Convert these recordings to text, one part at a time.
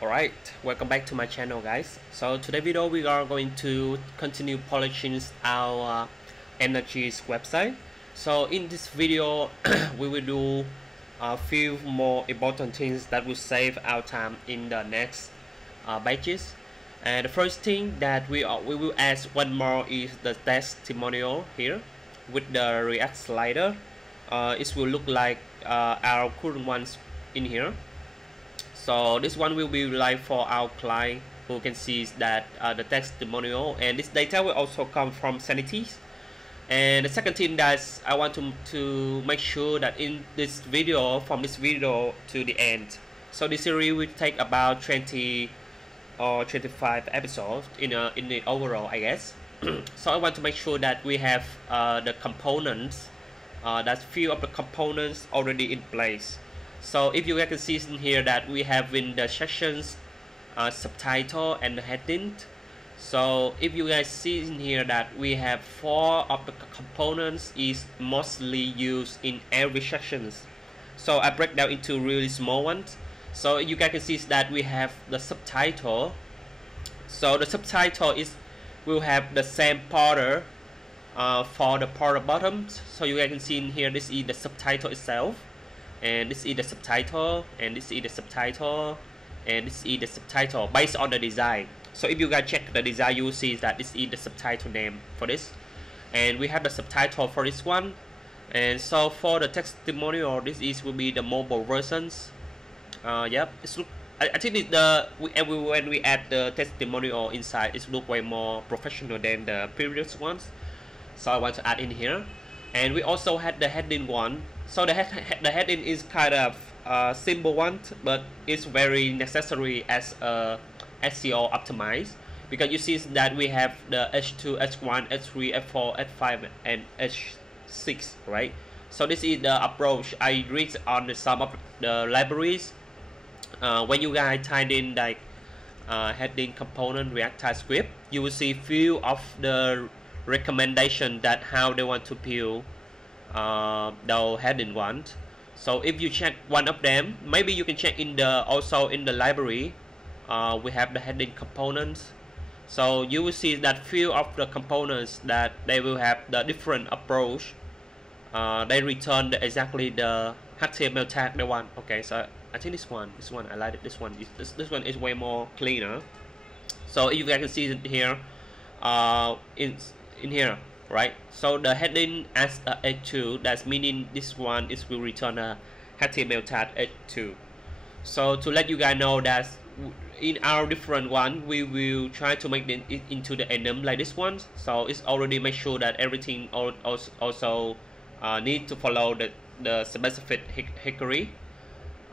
Alright, welcome back to my channel guys. So today video we are going to continue polishing our Energies website. So in this video we will do a few more important things that will save our time in the next batches. And the first thing that we will add one more is the testimonial here with the React slider. It will look like our current ones in here. So this one will be live for our client who can see that the testimonial, and this data will also come from Sanities. And the second thing that I want to make sure that in this video, from this video to the end, so this series will take about 20 or 25 episodes in the overall, I guess. So I want to make sure that we have the components, that few of the components already in place. So if you guys can see in here that we have in the sections subtitle and the heading. So if you guys see in here that we have 4 of the components is mostly used in every sections. So I break down into really small ones. So you guys can see that we have the subtitle. So the subtitle will have the same border for the border bottoms. So you guys can see in here, this is the subtitle itself, and this is the subtitle, and this is the subtitle, and this is the subtitle based on the design. So if you guys check the design, you will see that this is the subtitle name for this, and we have the subtitle for this one. And so for the testimonial, will be the mobile versions. Yep, I think when we add the testimonial inside, it look way more professional than the previous ones. So I want to add in here. And we also had the heading one. So the heading is kind of a simple one, but it's very necessary as a SEO optimized, because you see that we have the H2, H1, H3, H4, H5, and H6, right? So this is the approach I read on some of the libraries. When you guys type in like heading component React TypeScript, you will see few of the recommendation that how they want to build the heading one. So if you check one of them, maybe you can check in the also in the library. We have the heading components. So you will see that few of the components that they will have the different approach. They return exactly the HTML tag they want. Okay, so I think this one I like it. This one is way more cleaner. So if you guys can see it here, in here, right? So the heading as a H2, that's meaning this one will return a HTML tag H2. So to let you guys know that in our different one, we will try to make it into the enum like this one. So it's already make sure that everything also need to follow the specific hickory.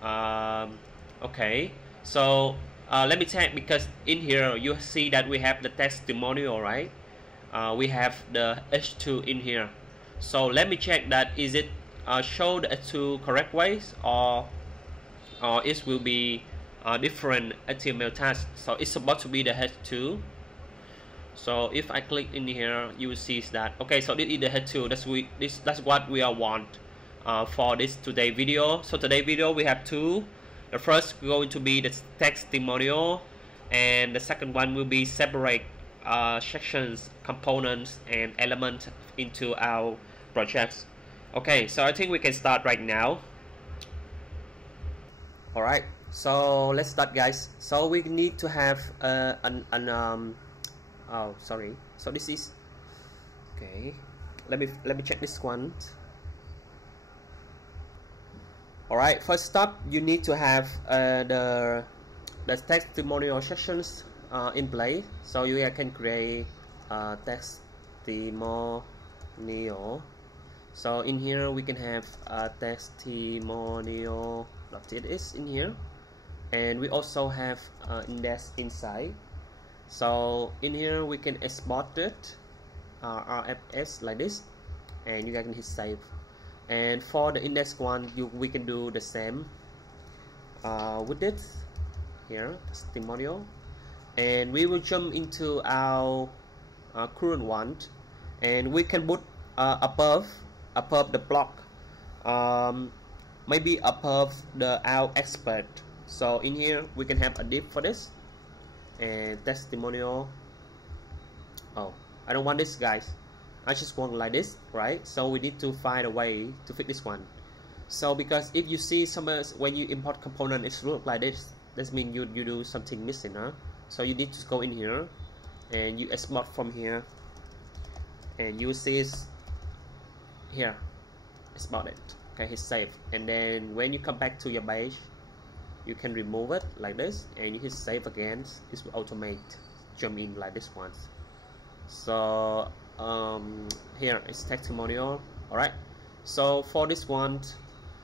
Okay, so let me check, because in here you see that we have the testimonial, right? We have the H2 in here. So let me check that is it show the H2 correct ways, or it will be different HTML tags. So it's supposed to be the H2. So if I click in here, you will see that okay. So this is the H2. That's what we want for this today video. So today video we have 2. The first going to be the testimonial, and the second one will be separate sections, components, and elements into our projects. Okay, so I think we can start right now. Alright, so let's start guys. So we need to have oh sorry, so this is okay. Let me check this one. Alright, first up you need to have the testimonial sections in place. So you can create testimonial. So in here we can have testimonial.ts in here, and we also have index inside. So in here we can export it RFS like this, and you guys can hit save. And for the index one, we can do the same with it here, testimonial. And we will jump into our current one, and we can put above the block, maybe above our expert So in here we can have a div for this, and testimonial. Oh, I don't want this, guys. I just want like this, right? So we need to find a way to fix this one. So because if you see when you import component, it's look like this. That means you do something missing, huh? So you need to go in here and you export from here, and you see it's here, export it. Okay, hit save, and then when you come back to your page, you can remove it like this, and you hit save again. It will automate jump in like this one. So here is testimonial. All right. So for this one,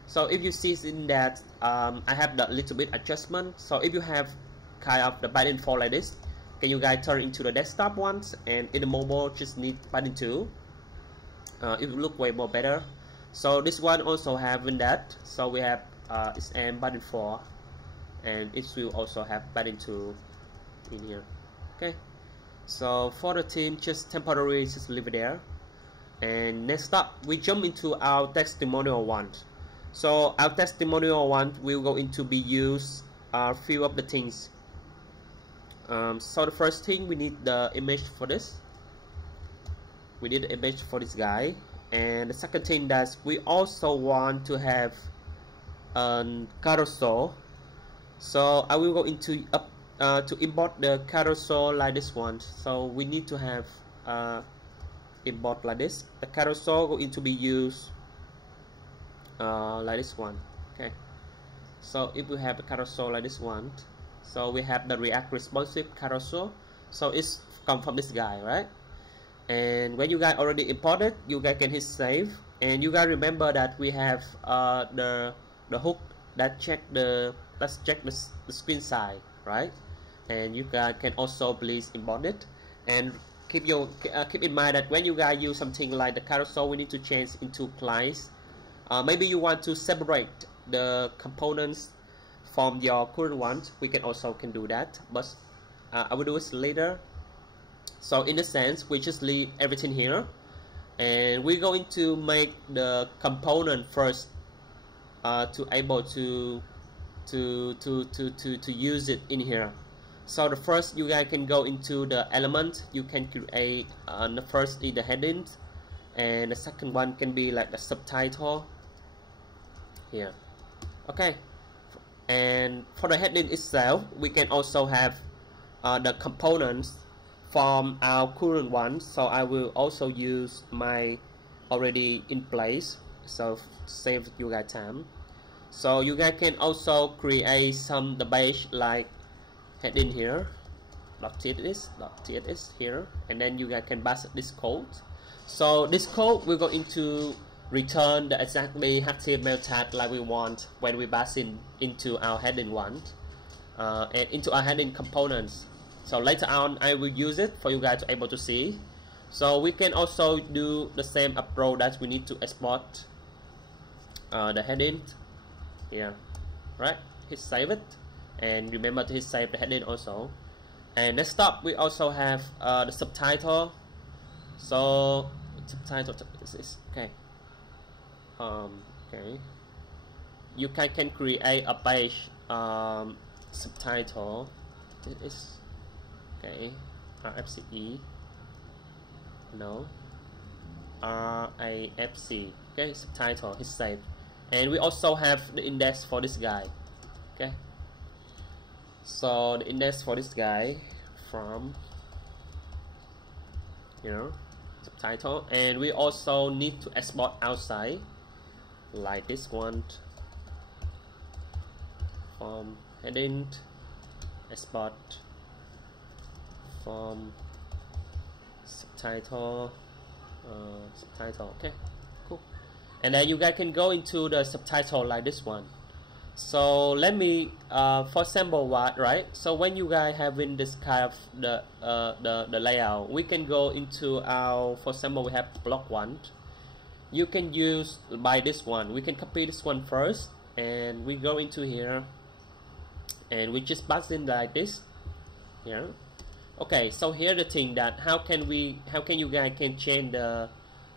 so if you see in that I have the little bit adjustment. So if you have kind of the by default like this, can you guys turn into the desktop ones, and in the mobile just need button 2. It will look way more better. So this one also having that. So we have it's button 4, and it will also have button 2 in here. Okay. So for the theme, just temporarily just leave it there. And next up, we jump into our testimonial one. So our testimonial one will go into be used few of the things. So the first thing, we need the image for this. We need the image for this guy. And the second thing, that we also want to have a carousel. So I will go into to import the carousel like this one. So we need to have import like this. The carousel going to be used like this one. Okay. So if we have a carousel like this one, so we have the React responsive carousel. So it's come from this guy, right? And when you guys already imported, you guys can hit save. And you guys remember that we have the hook that check the screen size, right? And you guys can also please import it. And keep in mind that when you guys use something like the carousel, we need to change into clients. Maybe you want to separate the components from your current ones. We can also do that, but I will do it later. So in a sense, we just leave everything here, and we're going to make the component first to able to use it in here. So the first, you guys can go into the element. You can create the first is the heading, and the second one can be like the subtitle here. Okay, and for the heading itself, we can also have the components from our current one. So I will also use my already in place, so save you guys time. So you guys can also create the page like heading here, .ts here, and then you guys can pass this code. So this code will go into return the exactly HTML tag like we want when we pass into our heading one and into our heading components. So later on, I will use it for you guys to able to see. So we can also do the same approach that we need to export the heading here, right? Hit save it, and remember to hit save the heading also. And next up, we also have the subtitle. So subtitle is okay. Okay, you can create a page subtitle. It is okay. RFCE, no, RAFC. Okay, subtitle. Hit save. And we also have the index for this guy. Okay, so the index for this guy from subtitle, and we also need to export outside like this one from heading, export from subtitle, okay, cool. And then you guys can go into the subtitle like this one. So let me for example, right? So when you guys having this kind of the layout, we can go into our, for example, we have block one. You can use by this one. We can copy this one first, and we go into here, and we just pass in like this here. Okay, so here the thing that how can you guys can change the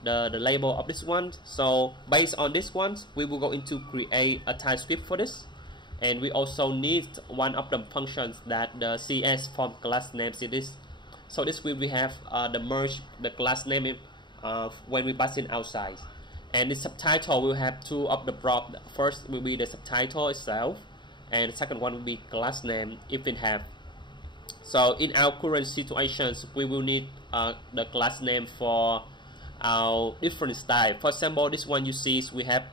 label of this one. So based on this one, we will go into create a TypeScript for this. and we also need one of the functions that the CS from class name is. So this will we have the merge the class name when we pass in outside, and the subtitle will have two of the prop. First will be the subtitle itself, and the second one will be class name if we have. So in our current situations, we will need the class name for our different style. For example, this one you see is we have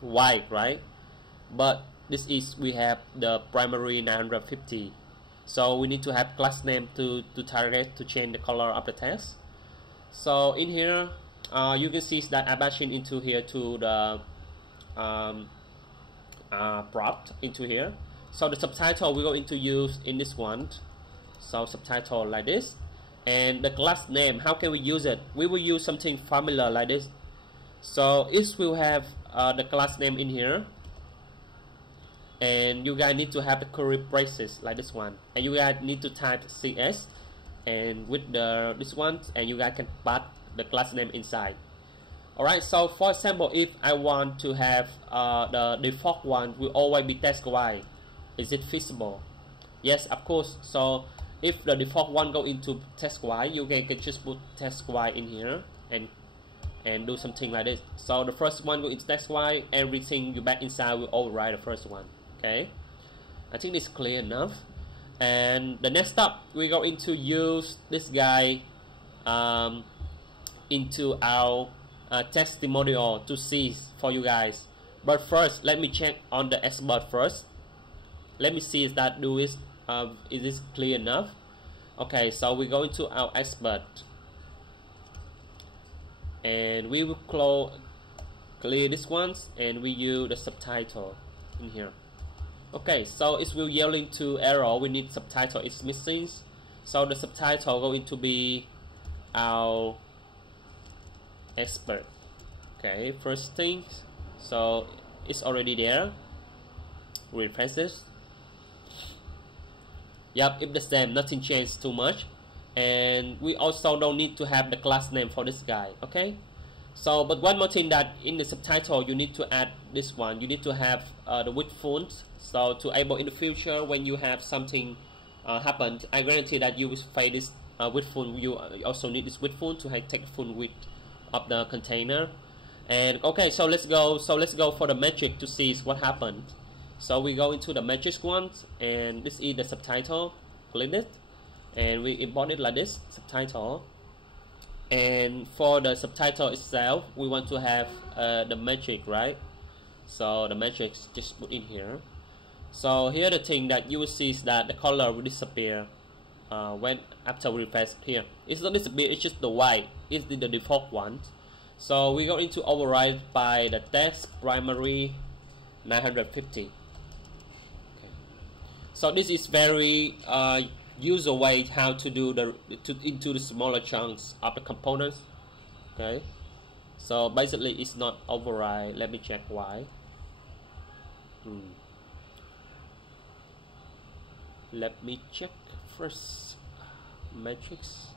white, right? But this is we have the primary 950. So we need to have class name to target to change the color of the text. So in here, you can see that I bashing into here to the prompt into here. So the subtitle we're going to use in this one. So subtitle like this, and the class name, how can we use it? We will use something familiar like this. So it will have the class name in here, and you guys need to have the curly braces like this one, and you guys need to type CS and with the this one, and you guys can put the class name inside. Alright, so for example, if I want to have the default one will always be text Y, is it feasible? Yes, of course. So if the default one go into text Y, you can just put text Y in here and do something like this. So the first one go into text Y, everything you back inside will override the first one. Okay, I think this is clear enough. And the next step, we go into use this guy into our testimonial to see for you guys. But first, let me check on the expert first. Let me see if that do is this clear enough? Okay, so we go into our expert, and we will clear this ones, and we use the subtitle in here. Okay, so it will yelling to error. We need subtitle is missing, so the subtitle going to be our expert. Okay, first thing, so it's already there. Refresh this. Yep, it's the same, nothing changed too much, and we also don't need to have the class name for this guy. Okay, so but one more thing, that in the subtitle you need to add this one. You need to have the width font, so to able in the future when you have something happen, I guarantee that you will find this width font. You also need this width font to take the full width of the container. And okay, so let's go for the metric to see what happened. So we go into the metrics ones, and this is the subtitle. Click it, and we import it like this subtitle. And for the subtitle itself, we want to have the metric, right? So the metrics just put in here. So here the thing that you will see is that the color will disappear when after we refresh here. It's not disappear, it's just the white. It's the default one. So we go into override by the text primary 950. So this is very user way how to do into the smaller chunks of the components. Okay, so basically it's not override. Let me check why. Let me check first. Matrix.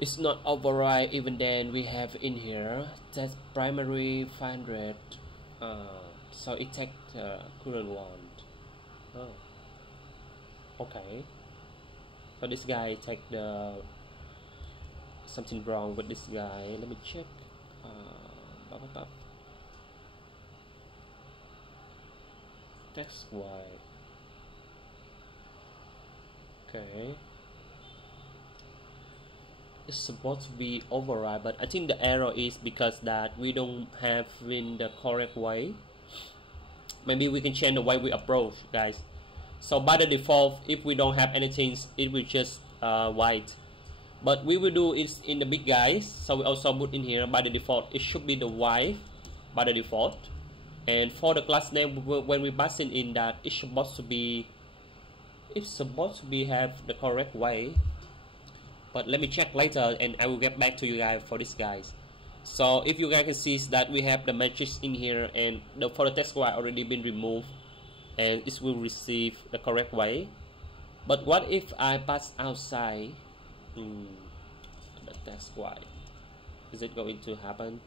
It's not override. Even then we have in here that primary 500. So it takes current one. Oh, okay. So this guy take the something wrong with this guy. Let me check. Text Y. Okay. It's supposed to be override, but I think the error is because that we don't have in the correct way. Maybe we can change the way we approach, guys. So by the default, if we don't have anything, it will just white. But we will do is in the big guys. So we also put in here by the default. It should be the white by the default. And for the class name, when we pass in that, it's supposed to be have the correct way. But let me check later, and I will get back to you guys for this guys. So if you guys can see that we have the matrix in here, and for the text Y already been removed, and it will receive the correct way. But what if I pass outside the text Y? Is it going to happen?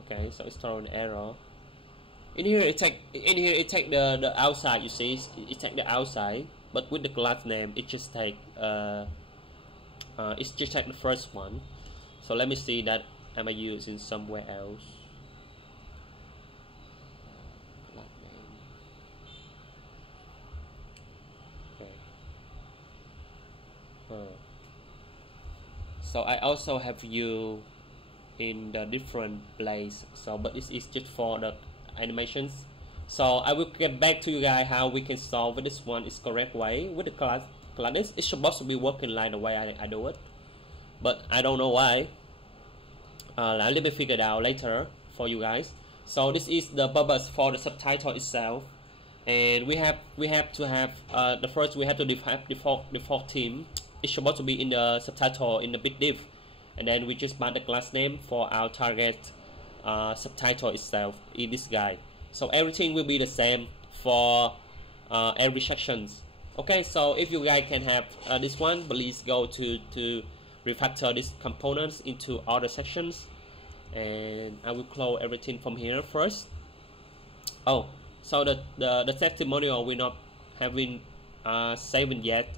Okay, so it's thrown an error. In here it take the outside. You see, it take the outside, but with the class name it just take it's just take the first one. So let me see that am I using somewhere else. Class name. Okay. So I also have you in the different place, so but this is just for the animations. So I will get back to you guys how we can solve this one is correct way with the class. It's supposed to be working like the way I do it, but I don't know why. Let me figure it out later for you guys. So this is the purpose for the subtitle itself, and we have to have the first we have to have default theme. It's supposed to be in the subtitle in the bit div, and then we just pass the class name for our target subtitle itself in this guy. So everything will be the same for every sections. Okay, so if you guys can have this one, please go to refactor these components into other sections, and I will close everything from here first. Oh, so the testimonial we're not having saving yet.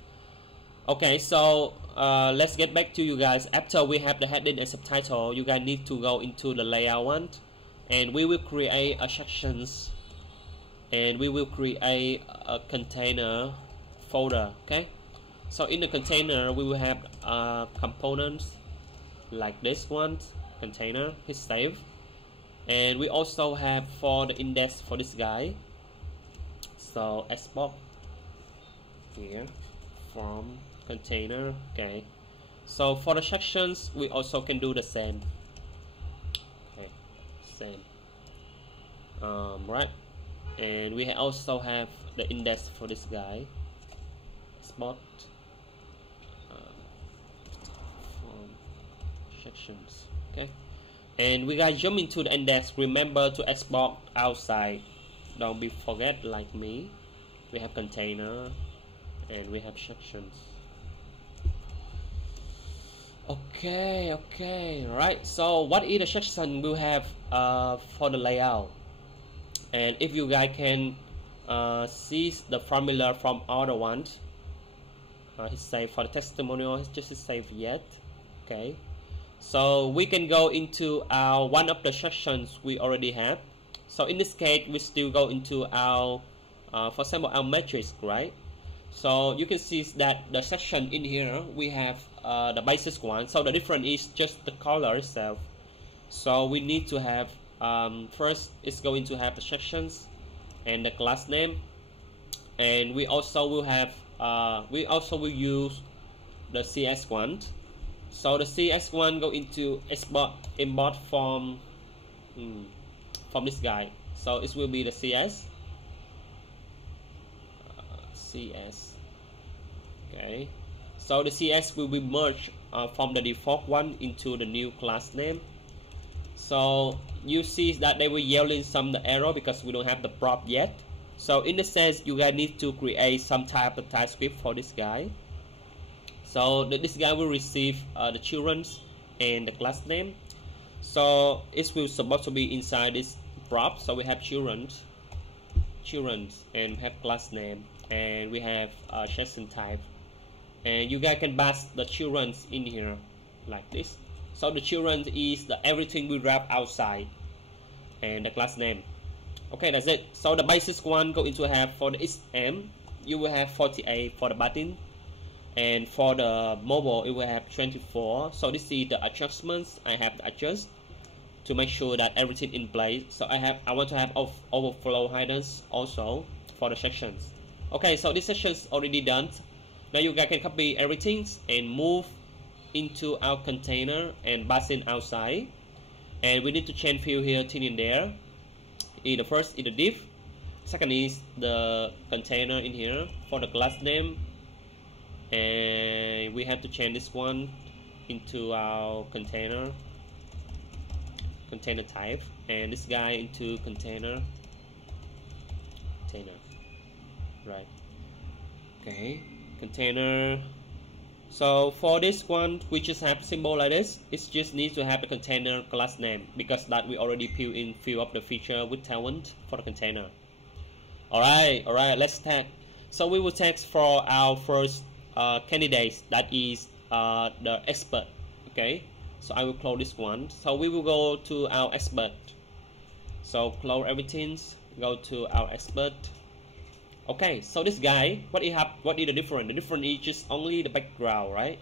Okay, so let's get back to you guys. After we have the heading and subtitle, you guys need to go into the layout one, and we will create a sections, and we will create a container folder. Okay, so in the container we will have components like this one, container, hit save, and we also have for the index for this guy. So export here from container. Okay, so for the sections we also can do the same. Okay, same. Right, and we also have the index for this guy. Export from sections. Okay, and we gotta jump into the index. Remember to export outside. Don't be forget like me. We have container and we have sections. Okay, right. So what is the section we'll have for the layout? And if you guys can see the formula from other ones, hit save for the testimonial. Just save yet. Okay, so we can go into our one of the sections we already have. So in this case, we still go into our, for example, our matrix, right? So you can see that the section in here we have the basic one. So the difference is just the color itself. So we need to have first it's going to have the sections and the class name, and we also will have we also will use the CS1. So the CS1 go into import from this guy. So it will be the CS. Okay, so the CS will be merged from the default one into the new class name. So you see that they will yelling some error because we don't have the prop yet. So in the sense you guys need to create some type of TypeScript for this guy. So this guy will receive the children's and the class name. So it will supposed to be inside this prop. So we have children's and have class name, and we have session type, and you guys can pass the children's in here like this. So the children is the everything we wrap outside, and the class name. Okay, that's it. So the basic one go into have for the SM you will have 48 for the button, and for the mobile it will have 24. So this is the adjustments I have to adjust to make sure that everything in place. So I want to have overflow hiders also for the sections. Okay, so this section is already done. Now you guys can copy everything and move into our container and pass in outside, and we need to change field here, thing in there. The first is the div, second is the container in here for the class name, and we have to change this one into our container type, and this guy into container, right? Okay, container So for this one, we just have symbol like this. It just needs to have the container class name, because that we already fill up the feature with Tailwind for the container. Alright, let's tag. So we will tag for our first candidate, that is the expert. Okay, so I will close this one. So we will go to our expert. So close everything, go to our expert. Okay, so this guy, what is the difference? The difference is just only the background, right?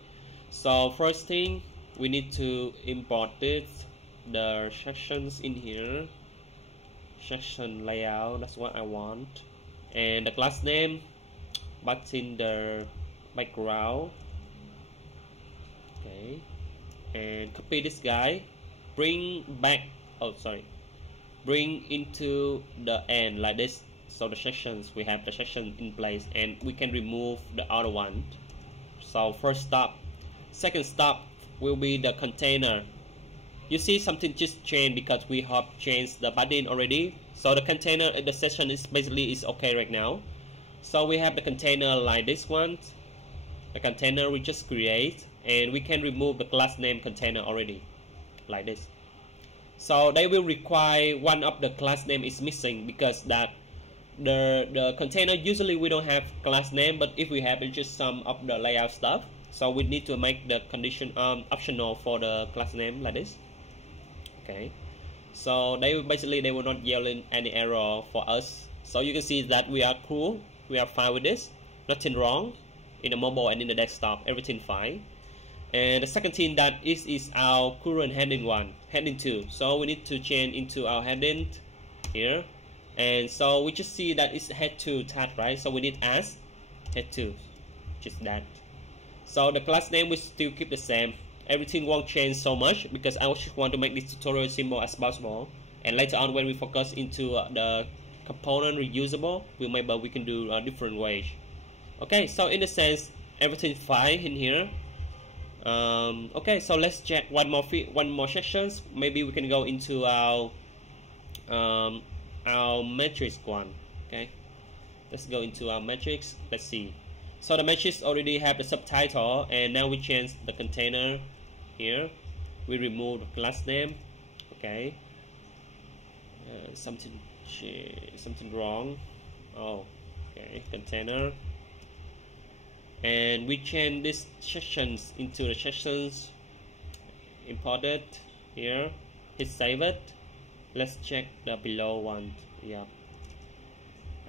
So first thing, we need to import this, the sections in here, section layout, that's what I want, and the class name, but in the background. Okay, and copy this guy, bring into the end like this. So the sections, we have the section in place, and we can remove the other one. So first stop, second stop will be the container. You see something just changed because we have changed the padding already. So the container, the section is basically okay right now. So we have the container like this one, the container we just create, and we can remove the class name container already like this. So they will require one of the class name is missing, because that the container usually we don't have class name, but if we have, it's just some of the layout stuff. So we need to make the condition optional for the class name like this. Okay, so they will not yelling any error for us. So you can see that we are cool, we are fine with this, nothing wrong in the mobile and in the desktop, everything fine. And the second thing that is our current heading 1, heading 2. So we need to change into our heading here. And so we just see that it's head 2 tag, right? So we need as head 2, just that. So the class name will still keep the same. Everything won't change so much, because I just want to make this tutorial simple as possible. And later on, when we focus into the component reusable, we can do different ways. Okay, so in the sense, everything's fine in here. Okay, so let's check one more sections. Maybe we can go into our matrix one. Okay, let's go into our matrix. Let's see. So the matrix already have the subtitle, and now we change the container here. We remove the class name. Okay, something wrong. Oh, okay, container, and we change these sections into the sections imported here. Hit save it. Let's check the below one. Yeah,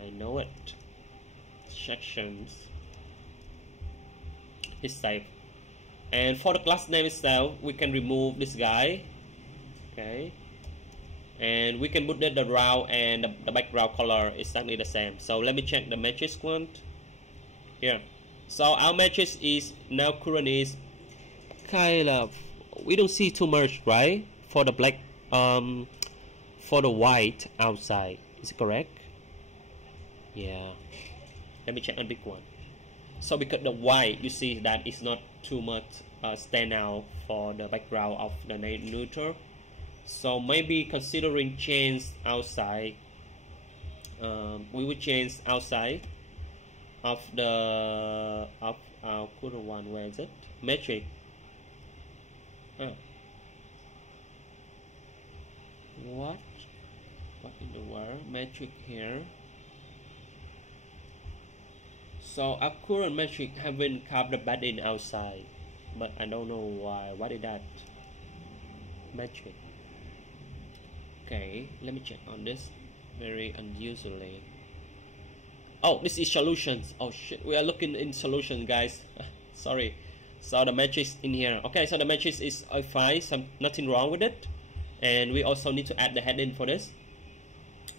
I know it. Sections. Hit save. And for the class name itself, we can remove this guy. Okay, and we can put the round and the background color is exactly the same. So let me check the matrix one here. So our matrix is now current is kind of, we don't see too much, right? For the black for the white outside, is it correct? Yeah, let me check on big one. So because the white, you see that it's not too much stand out for the background of the neutral. So maybe considering change outside, we will change outside of our current one. Where is it? Metric. What in the world? Metric here. So our current metric haven't carved the padding outside, but I don't know why. What is that? Metric. Okay, let me check on this. Very unusually. Oh, this is solutions. Oh shit, we are looking in solution, guys. Sorry. So the matrix in here. Okay, so the matrix is fine. Nothing wrong with it. And we also need to add the heading for this.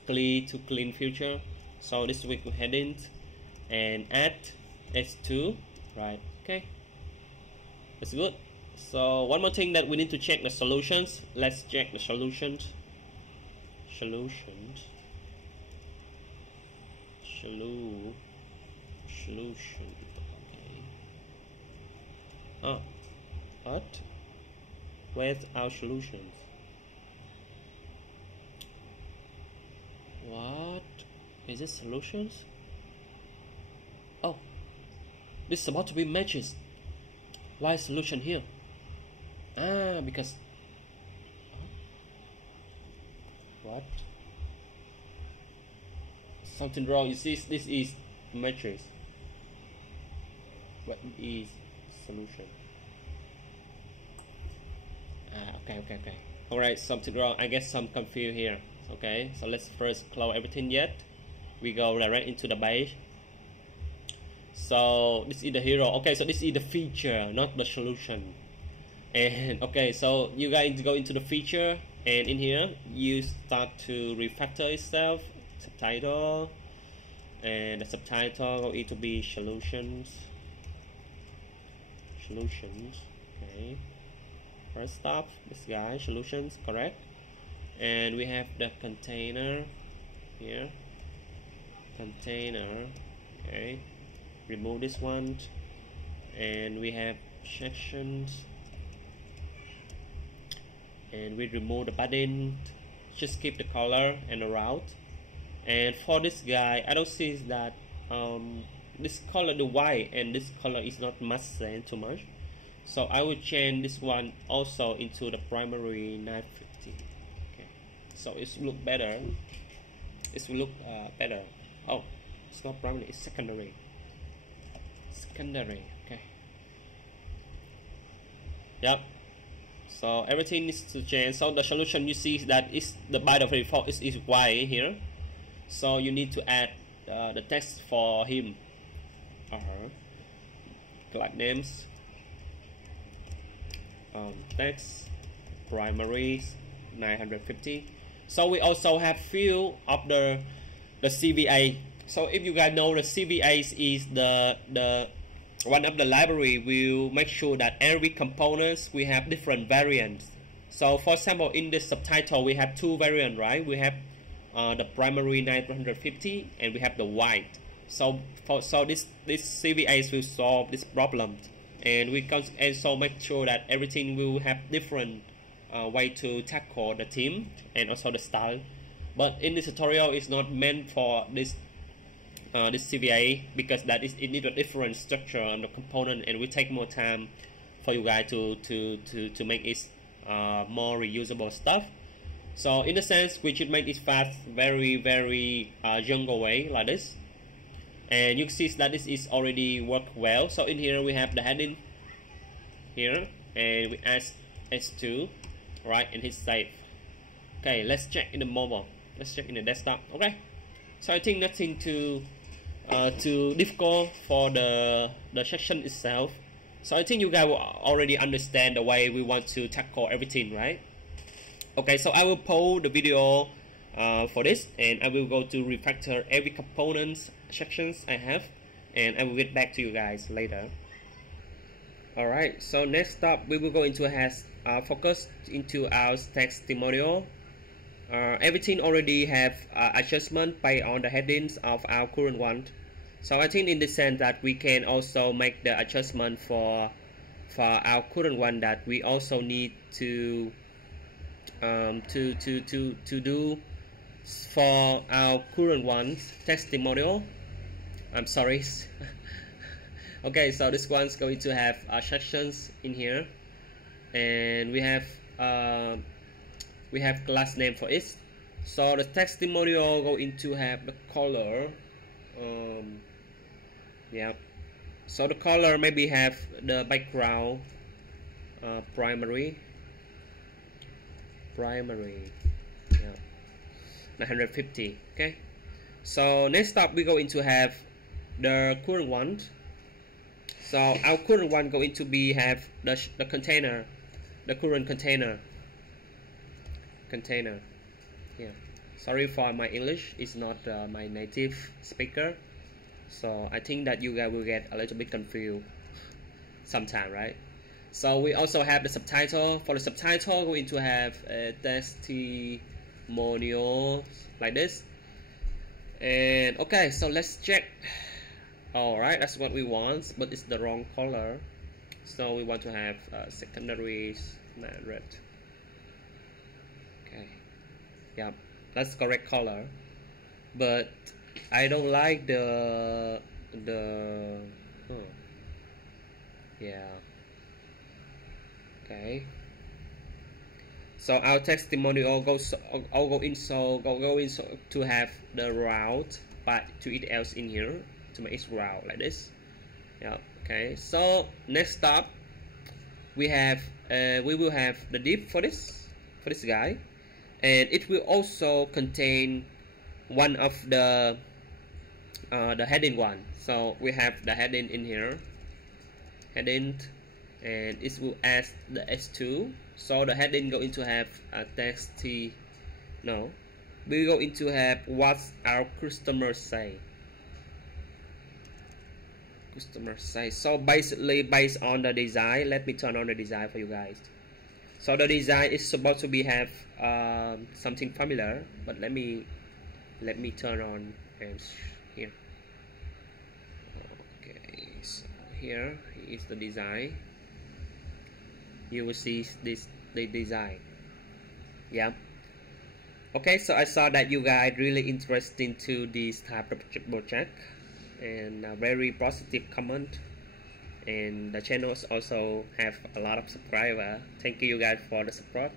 Clean future. So this week we heading and add S2. Right. Okay. That's good. So one more thing that we need to check the solutions. Let's check the solutions. Solution. Okay. Oh, what? Where's our solutions? What is this solutions? Oh, this is about to be matches. Why solution here? Because what? Something wrong. You see, this is matrix. What is solution? Okay. Alright, something wrong. I get some confused here. Okay, so let's first close everything yet. We go direct into the base. So this is the hero. Okay, so this is the feature, not the solution. And okay, so you guys go into the feature, and in here you start to refactor itself, subtitle, and the subtitle going to be solutions. Okay, first stop this guy, solutions, correct. And we have the container here, container. Okay, remove this one, and we have sections, and we remove the padding, just keep the color and the route. And for this guy, I don't see that this color, the white, and this color is not matching too much, so I will change this one also into the primary 950. Okay, so it will look better. It will look better. Oh, it's not primary, it's secondary. Okay, yep. So everything needs to change. So the solution, you see that is the by the default is white here, so you need to add the text for him. Class names, text primary 950. So we also have few of the CVA. So if you guys know, the CVAs is the one of the library will make sure that every components we have different variants. So for example, in the subtitle we have two variants, right? We have the primary 950 and we have the white. So this CVAs will solve this problem, and we can also make sure that everything will have different way to tackle the theme and also the style. But in this tutorial, it's not meant for this CVA, because it needs a different structure on the component, and we take more time for you guys to make it more reusable stuff. So in the sense, we should make it fast, very jungle way like this. And you can see that this is already worked well. So in here we have the heading here, and we add S2, right, and hit save. Okay, let's check in the mobile. Let's check in the desktop. Okay, so I think nothing too difficult for the section itself. So I think you guys will already understand the way we want to tackle everything, right? Okay, so I will pause the video for this, and I will go to refactor every components sections I have, and I will get back to you guys later. Alright, so next up we will go into focus into our testimonial. Everything already have adjustment based on the headings of our current one. So I think in the sense that we can also make the adjustment for our current one, that we also need to do for our current one's testimonial. I'm sorry. Okay, so this one's going to have sections in here, and we have class name for it. So the testimonial going to have the color. Yeah, so the color maybe have the background primary, yeah, 950. Okay, so next up we go into have the current one. So our current one going to be have the container, the current container. Yeah, sorry for my English, it's not my native speaker, so I think that you guys will get a little bit confused sometime, right? So we also have the subtitle. For the subtitle, we're going to have a testimonial like this. And okay, so let's check. Alright, that's what we want, but it's the wrong color. So we want to have secondary red. Okay, yeah, that's correct color, but I don't like the yeah, Okay. So our testimonial goes go in so to have the route, but to it else in here to make it route like this. Yeah. Okay. So next up, we will have the div for this guy, and it will also contain one of the heading one. So we have the heading in here, heading, and it will add the h2. So the heading going to have a text t. No, we going to have what our customers say. So basically, based on the design, let me turn on the design for you guys. So the design is supposed to be have something familiar, but let me turn on and here. Okay, so here is the design. You will see the design. Yeah. Okay, so I saw that you guys really interested to this type of project, and a very positive comment, and the channels also have a lot of subscribers. Thank you guys for the support.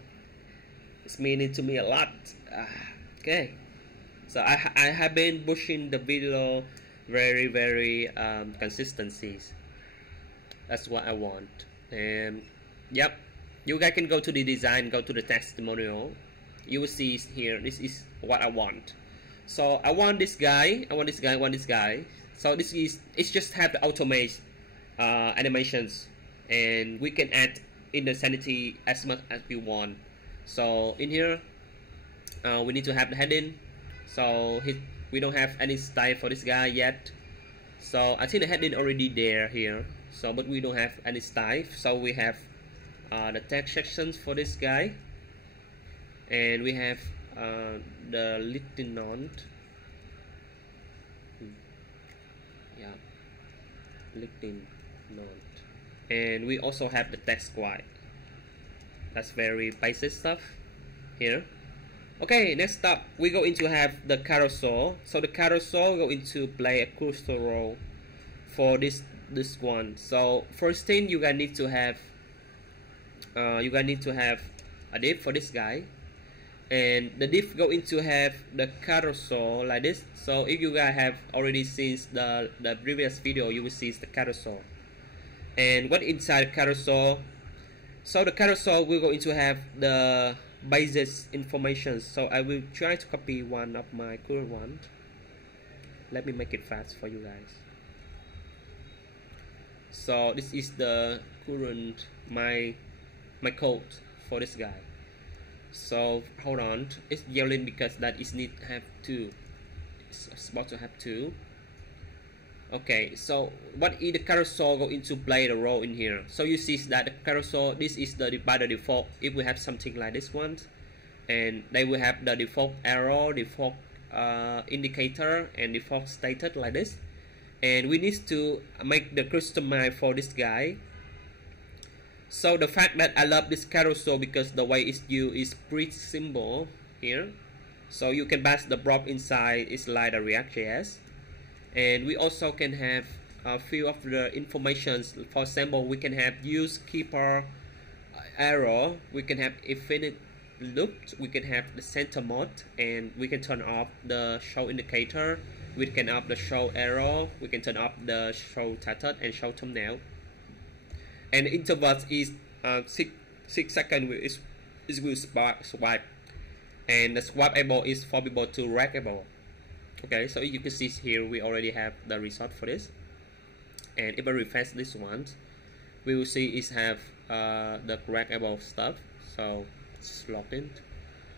It's meaning to me a lot. Okay, so I have been pushing the video very consistencies. That's what I want. And yep, you guys can go to the design, go to the testimonial. You will see here, this is what I want. So I want this guy, I want this guy. So this is, it's just have the automate animations, and we can add in the sanity as much as we want. So in here, we need to have the heading. So we don't have any style for this guy yet. So I think the heading already there here. So but we don't have any style. So we have the text sections for this guy, and we have the lieutenant. Yeah, lieutenant, and we also have the text white. That's very basic stuff here. Okay, next up we go into have the carousel. So the carousel go into play a crucial role for this one. So first thing you guys need to have a div for this guy, and the div go into have the carousel like this. So if you guys have already seen the previous video, you will see the carousel. And what inside carousel? So the carousel will go into have the basis information. So I will try to copy one of my current one. Let me make it fast for you guys. So this is the current my code for this guy. So hold on, it's yelling because that is need have two. It's about to have two. Okay, so what is the carousel go into play the role in here? So you see that the carousel, this is the by the default. If we have something like this one, and they will have the default arrow, default indicator, and default status like this. And we need to make the customize for this guy. So the fact that I love this carousel because the way it's used is pretty simple here. So you can pass the prop inside, it's like a React.js. And we also can have a few of the informations. For example, we can have use keeper arrow, we can have infinite loop, we can have the center mode, and we can turn off the show indicator, we can up the show arrow, we can turn off the show title and show thumbnail. And the interval is 6 seconds. It will swipe, and the swipeable is for people to rackable. Okay, so you can see here we already have the result for this. And if I refresh this one, we will see it have the rackable stuff. So it's logged in.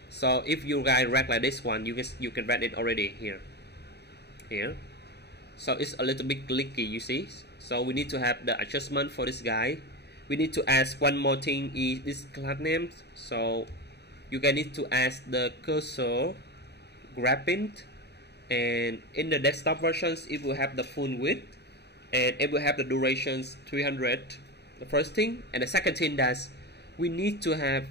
So if you guys rack like this one, you can rack it already here. So it's a little bit clicky, you see. So we need to have the adjustment for this guy. We need to add one more thing, is this class name. So you guys need to add the cursor grabbing, and in the desktop versions it will have the full width, and it will have the durations 300. The first thing, and the second thing that we need to have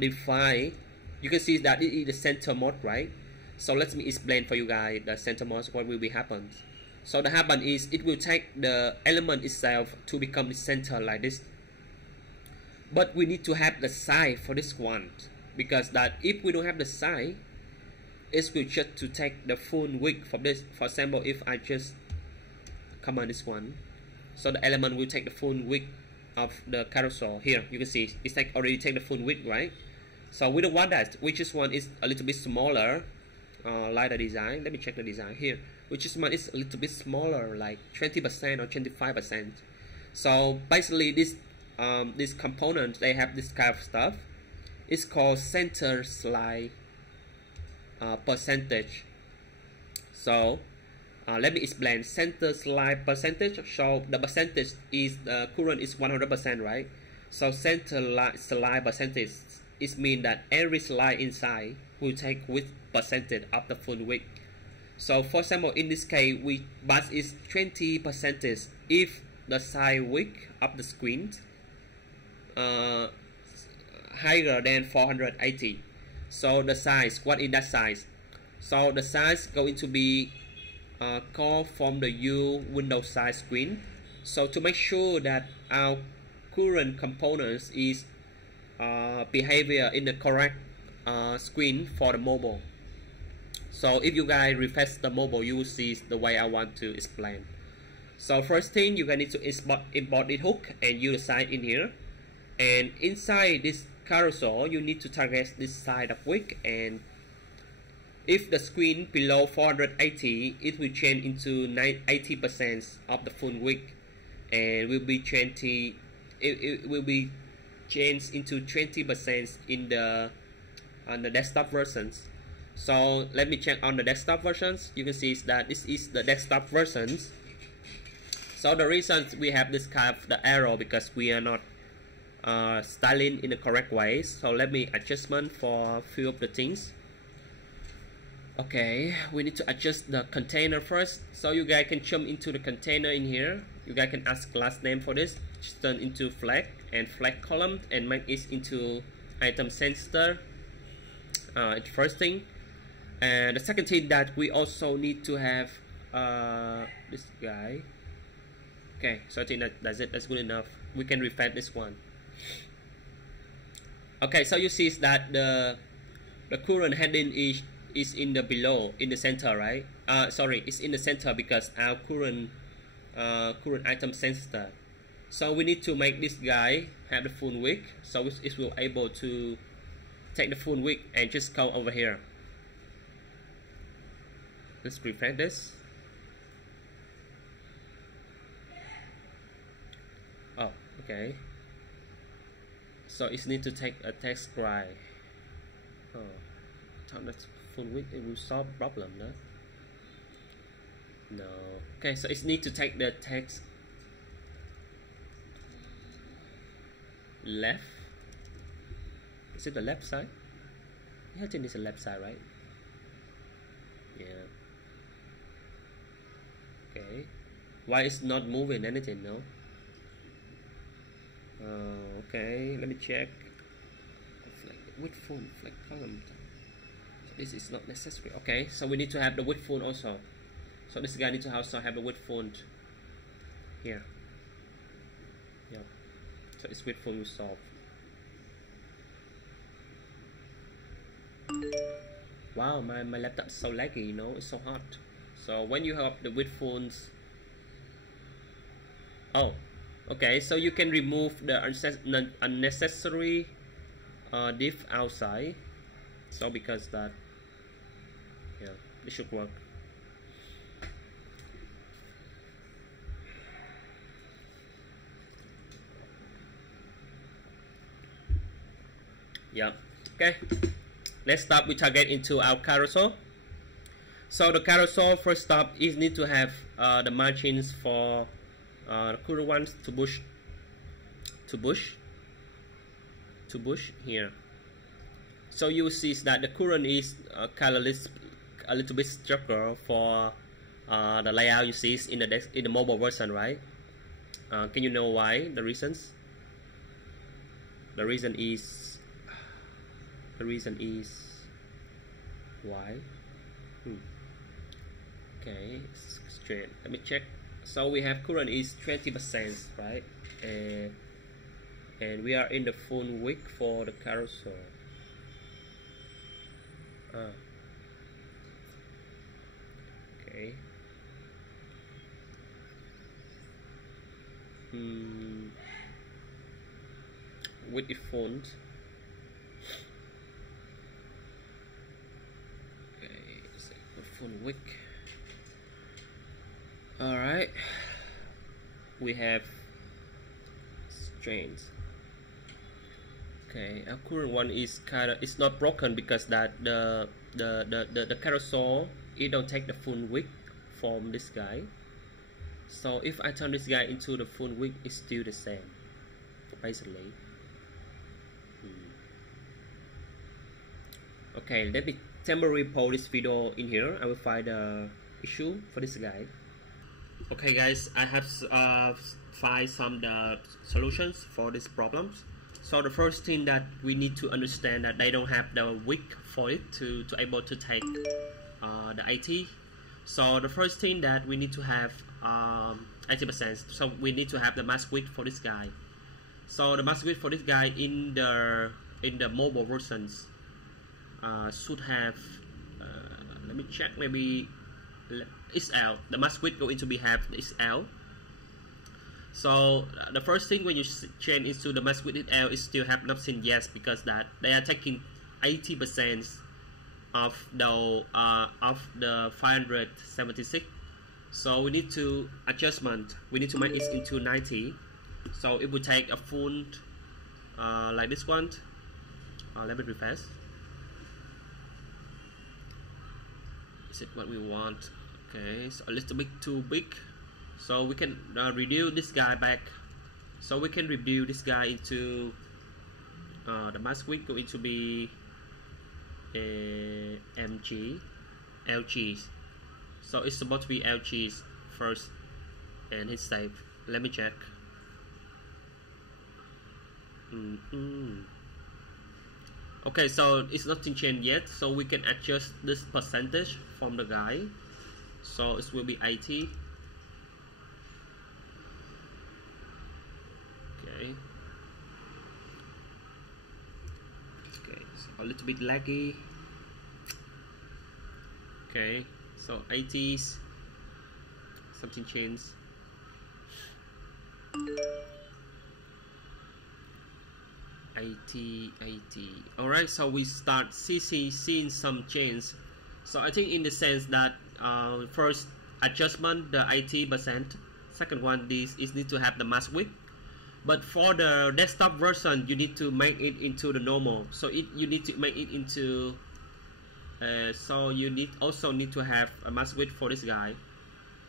define. You can see that it is the center mode, right? So let me explain for you guys the center mode, what will be happen. So the happen is it will take the element itself to become the center like this. but we need to have the size for this one, because that if we don't have the size, it will just to take the full width from this. For example, if I just comment this one, so the element will take the full width of the carousel. Here you can see it's already take the full width, right? So we don't want that. We just want is a little bit smaller, like the design. Let me check the design here. We just want is a little bit smaller, like 20% or 25%. So basically this component, they have this kind of stuff. It's called center slide percentage. So let me explain. Center slide percentage. So the percentage is the current is 100%, right? So center slide percentage is mean that every slide inside will take with percentage of the full width. So for example, in this case, but is 20% if the side width of the screen higher than 480. So the size, what is that size? So the size going to be called from the Windows size screen. So to make sure that our current components is behavior in the correct screen for the mobile. So if you guys refresh the mobile, you will see the way I want to explain. So first thing, you guys need to import the hook and use the side in here. And inside this carousel, you need to target this side of width. And if the screen below 480, it will change into 80% of the full width, and will be 20. It will be changed into 20% in the on the desktop versions. So let me check on the desktop versions. You can see that this is the desktop versions. So the reason we have this kind of the error because we are not styling in the correct way. So let me adjustment for a few of the things. Okay, we need to adjust the container first. So you guys can jump into the container in here. You guys can ask class name for this. Just turn into flag and flag column and make it into item sensor. First thing. And the second thing that we also need to have this guy. Okay, so I think that's it. That's good enough. We can refresh this one. Okay, so you see that the current heading is in the below, in the center, right? Sorry, it's in the center because our current item sensor. So we need to make this guy have the full width, so it will able to take the full width and just come over here. Let's refresh this. Oh, okay. So it needs to take a text scribe. Oh, that's full width. It will solve problem, no? No. Okay, so it needs to take the text left. Is it the left side? Yeah, I think it's the left side, right? Yeah. Okay. Why it's not moving anything, no? Okay, let me check. Width font, flag column. So this is not necessary. Okay, so we need to have the width font also. So this guy needs to also have the width font here. Yep. So it's width font will solve. Wow, my laptop is so laggy, you know, it's so hot. So when you have the width fonts, oh, okay, so you can remove the unnecessary div outside. So because that, yeah, it should work. Yeah, okay. Let's start with target into our carousel. So the carousel first step is need to have the margins for the current ones to bush here. So you see that the current is colorless, a little bit darker for the layout you see in the mobile version, right? Can you know why? The reasons? The reason is why? Okay, straight. Let me check. So we have current is 20%, right? and we are in the full width for the carousel. Okay. With the font. Okay, so the full width. All right. We have strings. Okay, our current one is it's not broken because that the carousel, it don't take the full width from this guy. So if I turn this guy into the full width, it's still the same basically. Okay, let me temporarily pause this video in here. I will find the issue for this guy. Okay guys, I have find some solutions for these problems. So the first thing that we need to understand that they don't have the width for it to able to take the 80. So the first thing that we need to have 80%. So we need to have the mask width for this guy. So the mask width for this guy in the mobile versions should have let me check, maybe XL. The mask width going to be have XL. So the first thing when you change into the mask width XL is still have nothing yes, because that they are taking 80% of the 576. So we need to adjustment. We need to make it into 90. So it would take a full like this one. Let me refresh. Is it what we want? Okay, so a little bit too big. So we can reduce this guy back. So we can reduce this guy into the mask width going to be MG, LG. So it's supposed to be LG first, and hit save. Let me check. Okay, so it's nothing changed yet. So we can adjust this percentage from the guy. So it will be 80. Okay, so a little bit laggy. Okay, so 80s, something changed. 80. Alright, so we start seeing some change. So I think in the sense that first adjustment the 80%, second one this is need to have the mask width. But for the desktop version, you need to make it into the normal. So you need to make it into so you also need to have a mask width for this guy,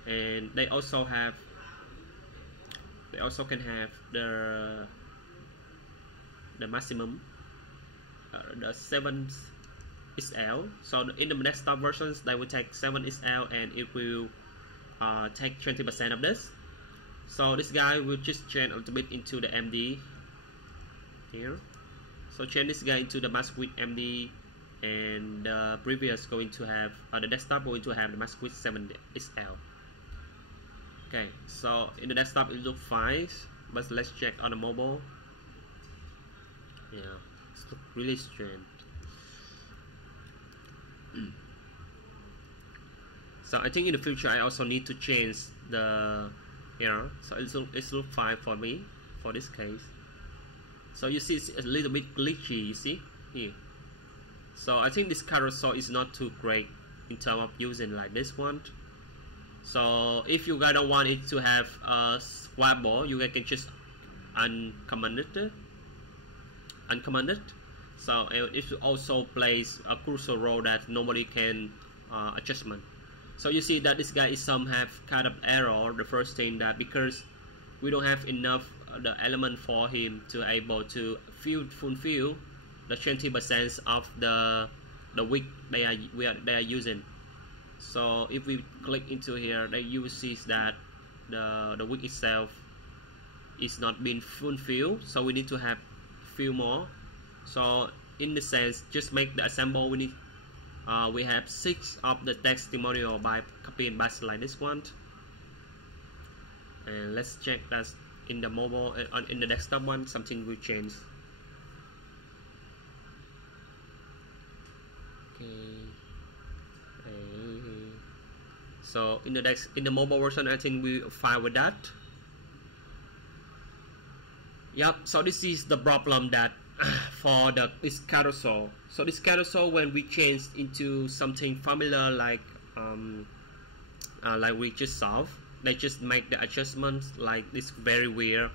and they also can have the maximum the 7XL. So in the desktop versions they will take 7XL, and it will take 20% of this. So this guy will just change a little bit into the MD here. So change this guy into the mask width MD, and the previous going to have the desktop going to have the mask width 7XL. Okay, so in the desktop it looks fine, but let's check on the mobile. Yeah, it's look really strange. So I think in the future I also need to change the here. So it's look fine for me for this case. So you see it's a little bit glitchy, you see here. So I think this carousel is not too great in terms of using like this one. So if you guys don't want it to have a whiteboard, you guys can just uncommand it. So it also plays a crucial role that nobody can adjustment. So you see that this guy is some have kind of error. The first thing that because we don't have enough the element for him to able to fulfill the 20% of the width they are using. So if we click into here, you will see that the width itself is not being fulfilled. So we need to have few more. So in the sense, just make the assemble. We need we have 6 of the testimonial by copy and paste like this one, and let's check that in the mobile in the desktop one, something will change. Okay. So in the mobile version, I think we're fine with that. Yep. So this is the problem that for this carousel. So this carousel, when we change into something familiar like we just solved, they just make the adjustments like this very weird,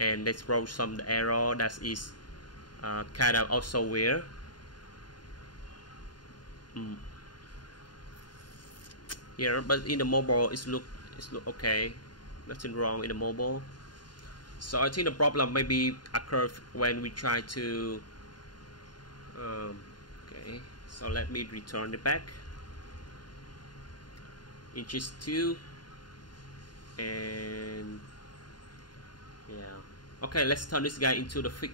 and they throw some error that is kind of also weird. Here, but in the mobile it's look okay, nothing wrong in the mobile. So I think the problem maybe occurs when we try to okay, so let me return it back in just 2, and yeah, okay, let's turn this guy into the fit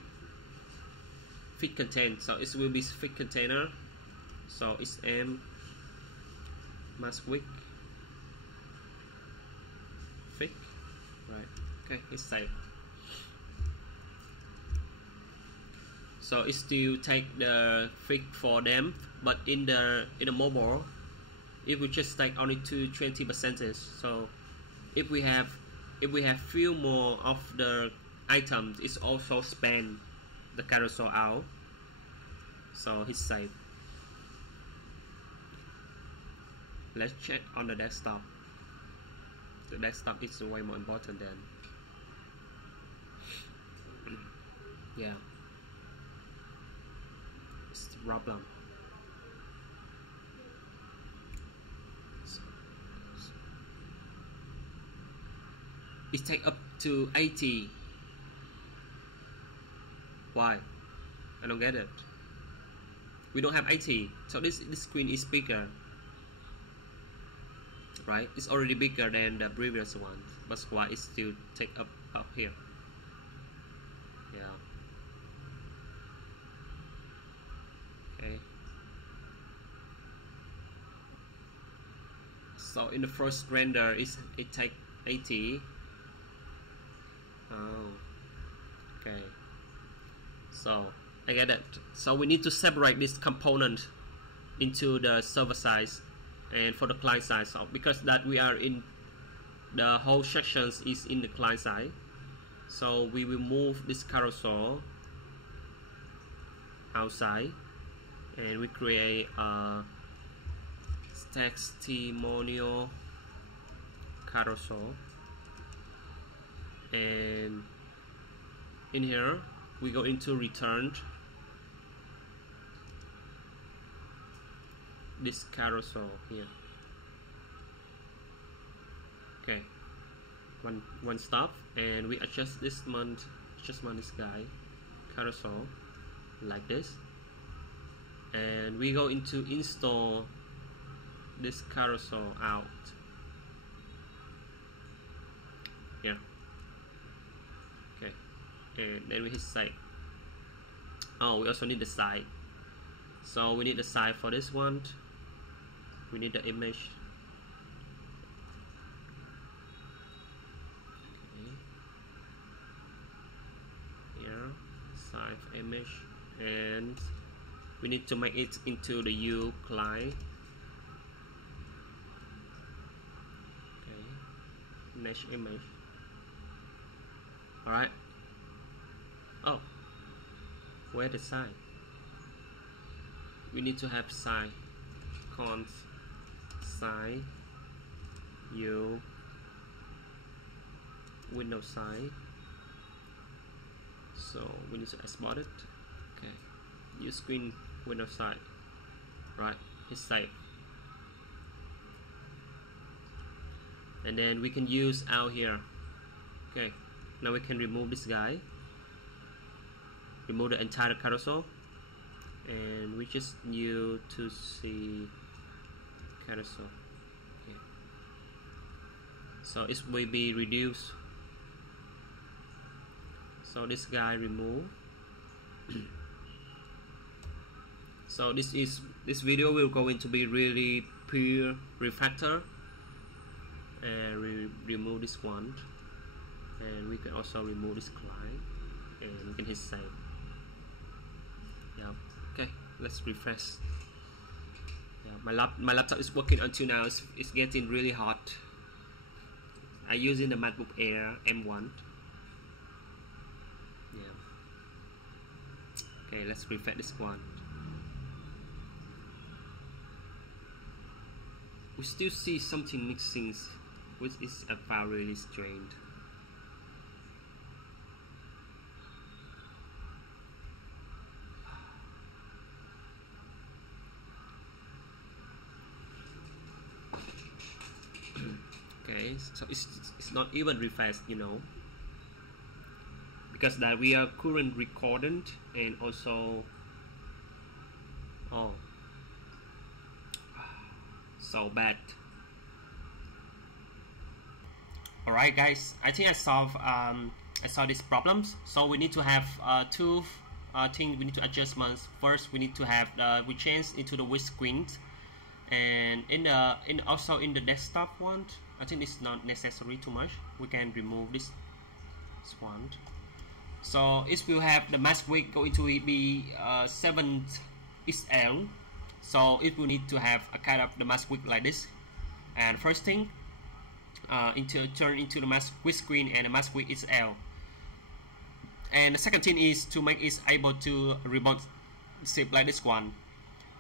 contain. So it will be fit container, so it's m mask wick fit, right? Okay, it's saved. So it still take the fit for them, but in the mobile it will just take only to 20%. So if we have few more of the items, it's also span the carousel out, so it's safe. Let's check on the desktop. The desktop is way more important than yeah, it's the problem. It take up to 80. Why? I don't get it. We don't have 80, so this screen is bigger, right? It's already bigger than the previous one, but why it still take up here? Yeah. Okay. So in the first render, it take 80. Oh, okay. So I get it. So we need to separate this component into the server side and for the client side. So because that we are in the whole sections is in the client side, so we will move this carousel outside, and we create a testimonial carousel, and in here we go into returned this carousel here. Okay, one stop, and we adjust this guy carousel like this, and we go into install this carousel out here. Okay, and then we hit save. Oh, we also need the side, so we need the side for this one. We need the image. Okay. Here, side image, and we need to make it into the U client. Okay, mesh image. All right. Oh, where the side? We need to have side cons side U Windows side. So we need to export it. Okay, use screen Windows side. Right, hit save. And then we can use out here. Okay, now we can remove this guy, remove the entire carousel, and we just need to see carousel. Okay. So it will be reduced. So this guy remove. So this video will going to be really pure refactor, and remove this one. and we can also remove this client, and we can hit save. Yeah. Okay, let's refresh. Yeah, my laptop is working until now. It's getting really hot. I'm using the MacBook Air M1. Yeah. Okay, let's refresh this one. We still see something mixing, which is about really strange. Okay, so it's not even refreshed, you know, because that we are current recording, and also so bad. Alright guys, I think I solved these problems. So we need to have two things we need to adjustments. First, we need to have we change into the white screen, and also in the desktop one, I think it's not necessary too much. We can remove this one. So it will have the mask width going to be 7 XL. So it will need to have a kind of the mask width like this. And first thing, turn into the mask width screen, and the mask width is L. And the second thing is to make it able to responsive like this one.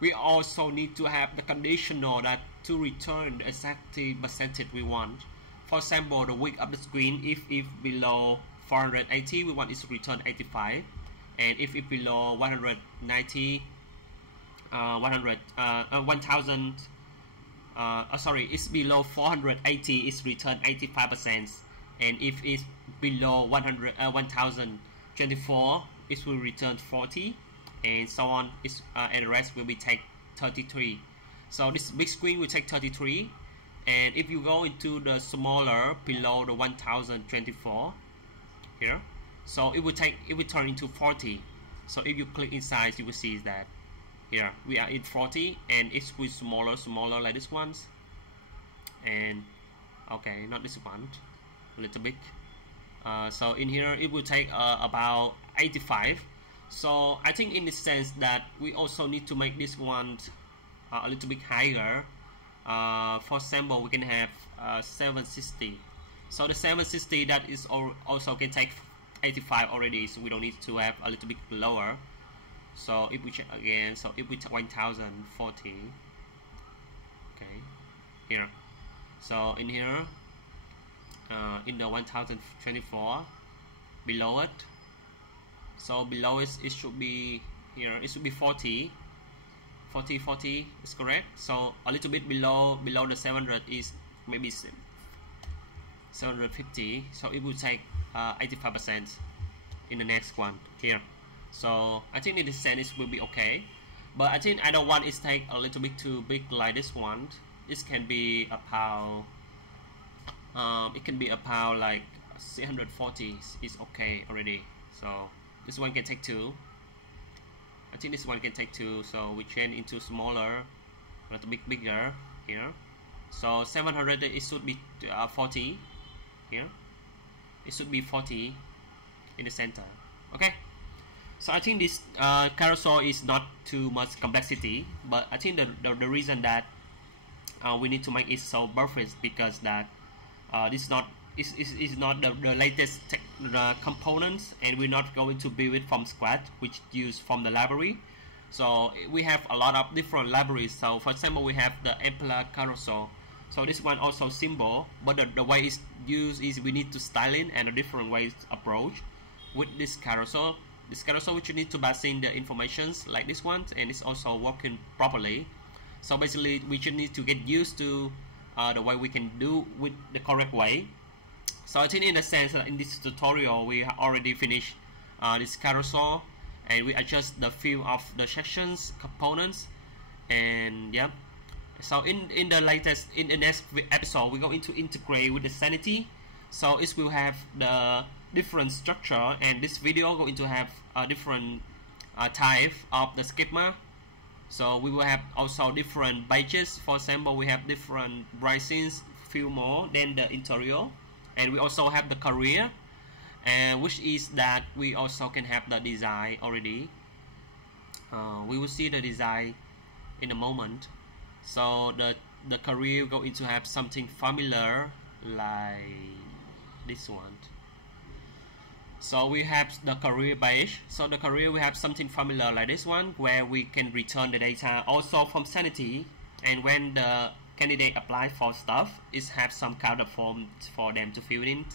We also need to have the conditional that to return the exact percentage we want. For example, the width of the screen, if below 480, we want it to return 85, and if it below 190, 1000, sorry, it's below 480, it's return 85%, and if it's below 1024, it will return 40, and so on. And the rest will be take 33. So this big screen will take 33, and if you go into the smaller below the 1024 here, so it will turn into 40. So if you click inside, you will see that here we are in 40, and it's with smaller like this ones, and okay, not this one, a little bit. So in here it will take about 85. So I think in the sense that we also need to make this one a little bit higher. For example, we can have 760. So the 760 that is also can take 85 already, so we don't need to have a little bit lower. So if we check again, so if we take 1040, okay, here, so in here, in the 1024, below it, so below it should be here, it should be 40 is correct. So a little bit below the 700 is maybe 750, so it will take 85% in the next one here. So I think in this sense it will be okay, but I think I don't want it to take a little bit too big like this one. This can be about it can be about like 340 is okay already. So this one can take 2. I think this one can take 2, so we change into smaller, a little bit bigger here. So 700, it should be 40 here. It should be 40 in the center. Okay. So I think this carousel is not too much complexity, but I think the reason that we need to make it so perfect because that this is not the latest components, and we're not going to build it from scratch, which use from the library. So we have a lot of different libraries. So for example, we have the Empla carousel. So this one also symbol, but the way it's used is we need to style it and a different ways approach with this carousel. This carousel which you need to pass in the informations like this one, and it's also working properly. So basically we just need to get used to the way we can do with the correct way. So I think in a sense that in this tutorial we already finished this carousel, and we adjust the few of the sections components, and yeah. So in the next episode we're going to integrate with the sanity. So it will have the different structure, and this video going to have a different type of the schema. So we will have also different pages. For example, we have different pricings, few more than the interior, and we also have the career. and which is that we also can have the design already. We will see the design in a moment. So the career going to have something familiar like this one. So we have the career page. So the career, we have something familiar like this one, where we can return the data also from Sanity, and when the candidate apply for stuff, it have some kind of form for them to fill in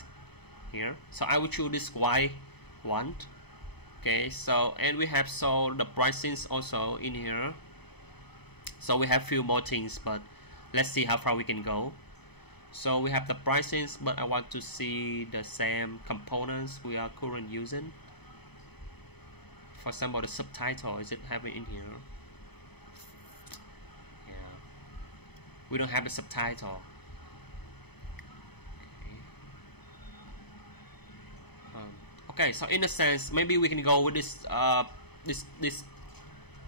here. So I will choose this Y one. Okay, so and we have so the pricings also in here. So we have few more things, but let's see how far we can go. So we have the pricings, but I want to see the same components we are currently using. For example, the subtitle, is it having in here? Yeah, we don't have a subtitle. Okay, so in a sense, maybe we can go with this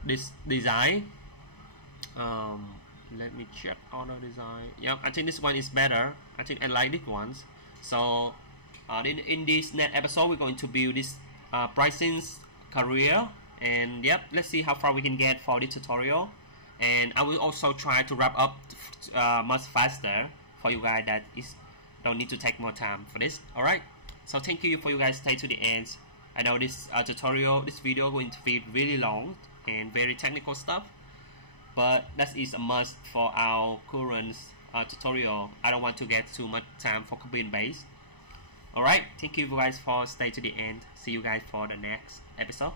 this design. Let me check other design. Yeah, I think this one is better. I think I like this ones. So in this next episode, we're going to build this pricing career, and yep, let's see how far we can get for this tutorial. And I will also try to wrap up much faster for you guys, that is don't need to take more time for this. All right, so thank you for you guys stay to the end. I know this tutorial, this video going to be really long and very technical stuff, but that is a must for our current tutorial. I don't want to get too much time for copy and paste. Alright, thank you guys for stay to the end. See you guys for the next episode.